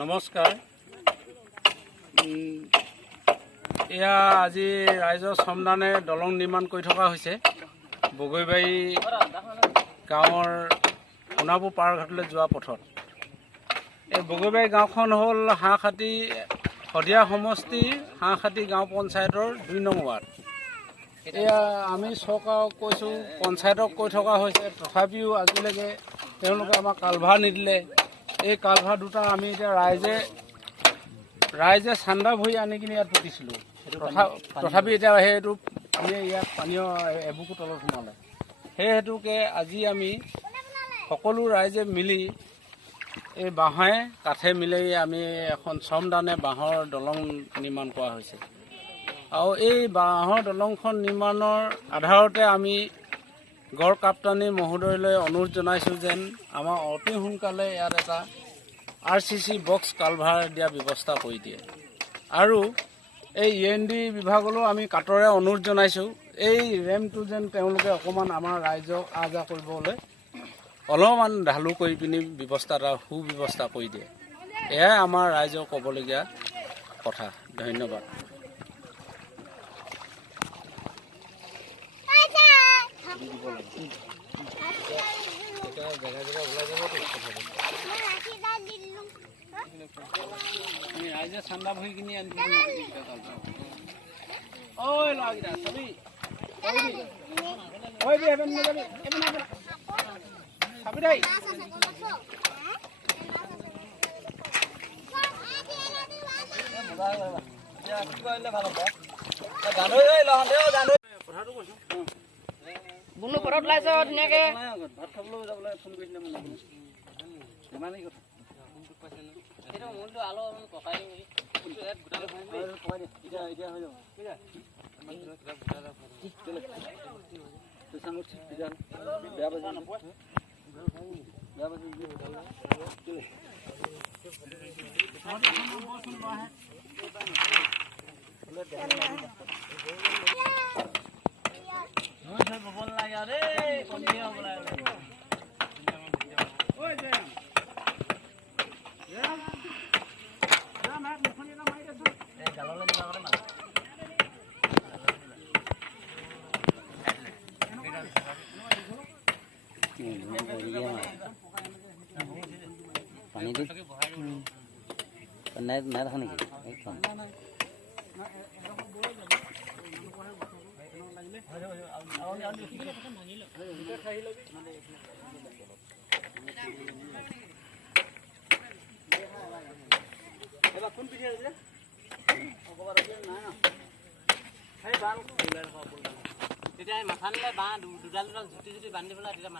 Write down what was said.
নমস্কাৰ। এয়া আজি ৰাইজৰ শ্ৰমদানে দলং নিৰ্মাণ কৰি থকা হৈছে বগৈবাৰী গাঁৱৰ সোণাপুৰ পাৰঘাটলৈ যোৱা পথত। এই বগৈবাৰী গাঁওখন হ'ল হাঁহখাতি শদিয়া সমষ্টিৰ হাঁহখাতি গাঁও পঞ্চায়তৰ 2 নং ৱাৰ্ড। এয়া আমি চৰকাৰক কৈছোঁ, পঞ্চায়তক কৈ থকা হৈছে, তথাপিও আজিলৈকে তেওঁলোকে আমাক কালভাৰ নিদিলে। এই কালভাৰ দুটা আমি এতিয়া ৰাইজে চান্দা ভৰি আনি কিনি ইয়াত পুতিছিলোঁ। তথাপি এতিয়া সেইটো আমি ইয়াত পানীয় এবুকু তলত সোমালে। সেই হেতুকে আজি আমি সকলো ৰাইজে মিলি এই বাঁহে কাঠে মিলি আমি এখন শ্ৰমদানে বাঁহৰ দলং নিৰ্মাণ কৰা হৈছে। আৰু এই বাঁহৰ দলংখন নিৰ্মাণৰ আধাৰতে আমি গড় কাপ্তানী মহোদয়লৈ অনুৰোধ জনাইছোঁ যেন আমাৰ অতি সোনকালে ইয়াত এটা RCC বক্স কালভাৰ দিয়া ব্যৱস্থা কৰি দিয়ে। আৰু এই END বিভাগলৈও আমি কাটৰে অনুৰোধ জনাইছোঁ, এই ৰেমটো যেন তেওঁলোকে অকণমান আমাৰ ৰাইজক আহ-যাহ কৰিবলৈ অলপমান ঢালু কৰি পিনি সুব্যৱস্থা কৰি দিয়ে। এয়াই আমাৰ ৰাইজক ক'বলগীয়া কথা। ধন্যবাদ। ৰাইজে চান্দা ভৰি কিনি আনিছোঁ। ঐ ল'ৰাকেইটা চাবি চাবি দেই। কি কৰিলে ভাল হ'ব? কথাটো কৈছোঁ। বুনু পথত ওলাইছ ধুনীয়াকে। ভাত খাবলৈ যাবলৈ ফোন কৰিছিলে মানে ধেমালি কথা। এতিয়া হৈ যাব। পানী দি নাই দেখা নেকি? একদম তেতিয়া মাথা নিলে বাঁহ দুডাল জুতি বান্ধি পেলাই তেতিয়া